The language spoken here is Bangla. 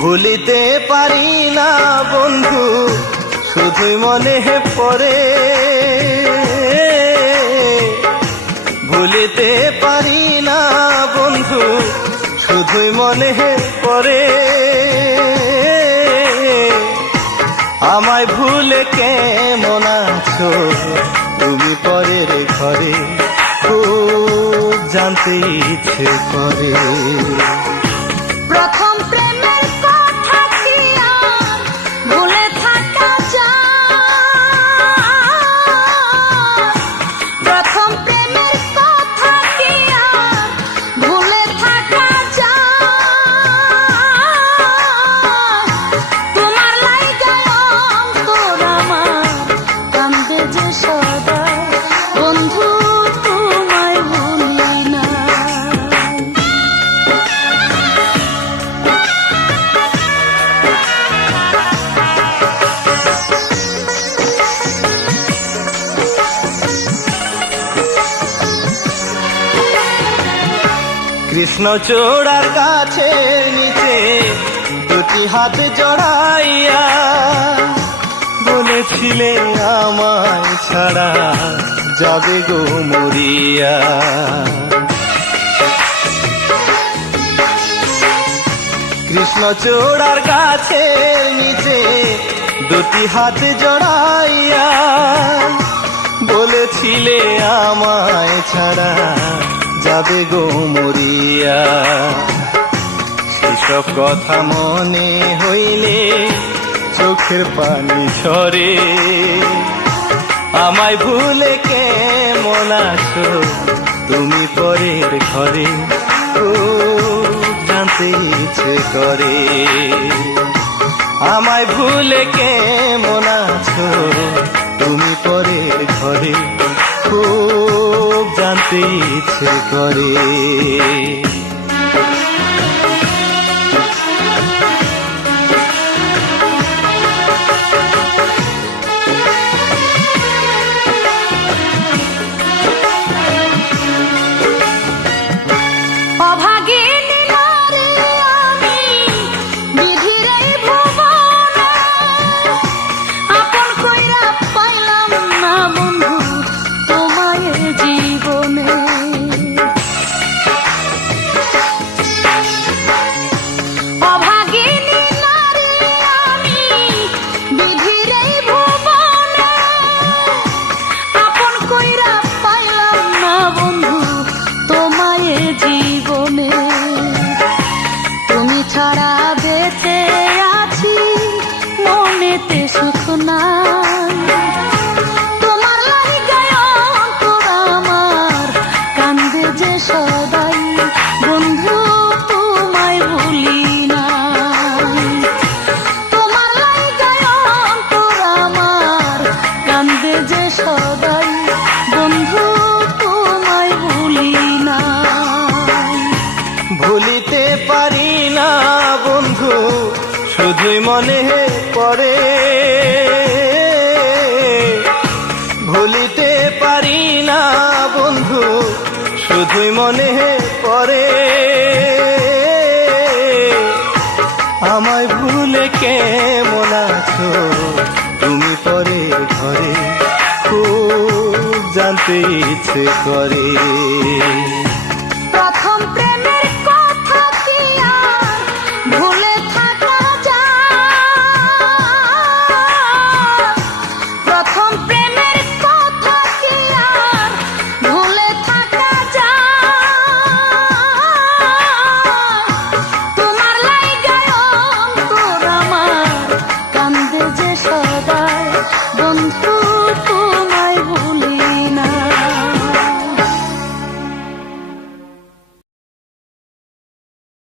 ভুলিতে পারি না বন্ধু, শুধুই মনে পড়ে। ভুলিতে পারি না বন্ধু, শুধুই মনে পড়ে। আমায় ভুলে কেমন আছো তুমি পরের ঘরে, খুব জানতে ইচ্ছে করে। প্রথম প্রেমের কথা কি আর ভুলে থাকা যায়? প্রথম প্রেমের কথা কি আর ভুলে থাকা যায়? তোমার লাইগায় অন্তর আমার কান্দে যে সদা, বন্ধু তোমায় ভুলি না। কৃষ্ণচূড়ার কাছে নিচে দুটি হাত জড়াইয়া বলেছিলে আমায় ছাড়া যাবে গো মরিয়া। কৃষ্ণচূড়ার কাছে নিচে দুটি হাত জড়াইয়া বলেছিলে আমায় ছাড়া যাবে গো মরিয়া। সেসব কথা মনে হইলে চোখের পানি ঝরে। আমায় ভুলে কেমন আছো তুমি পরের ঘরে, খুব জানতে ইচ্ছে করে। আমায় ভুলে কেমন আছো তুমি পরের ঘরে, খুব জানতে ইচ্ছে করে। অভাগিনী নারী আমি বিধির এই ভুবনে, আপন কইরা পাইলাম না বন্ধু তোমায় জীবনে। অভাগিনী নারী আমি বিধির এই ভুবনে, আপন কইরা পাইলাম না বন্ধু তোমায় জীবনে। তুমি ছাড়া বেঁচে আছি মনেতে সুখ নাই। তোমার লাইগায় অন্তর আমার কান্দে যে সদাই, বন্ধু তোমায় ভুলি না। তোমার লাইগায় অন্তর আমার কান্দে যে সদাই, বন্ধু তোমায় ভুলি না। ভুলিতে পারি না বন্ধু, শুধুই মনে পড়ে। ভুলিতে পারি না বন্ধু, শুধুই মনে পড়ে। আমায় ভুলে কেমন আছো তুমি পরের ঘরে, খুব জানতে ইচ্ছে করে।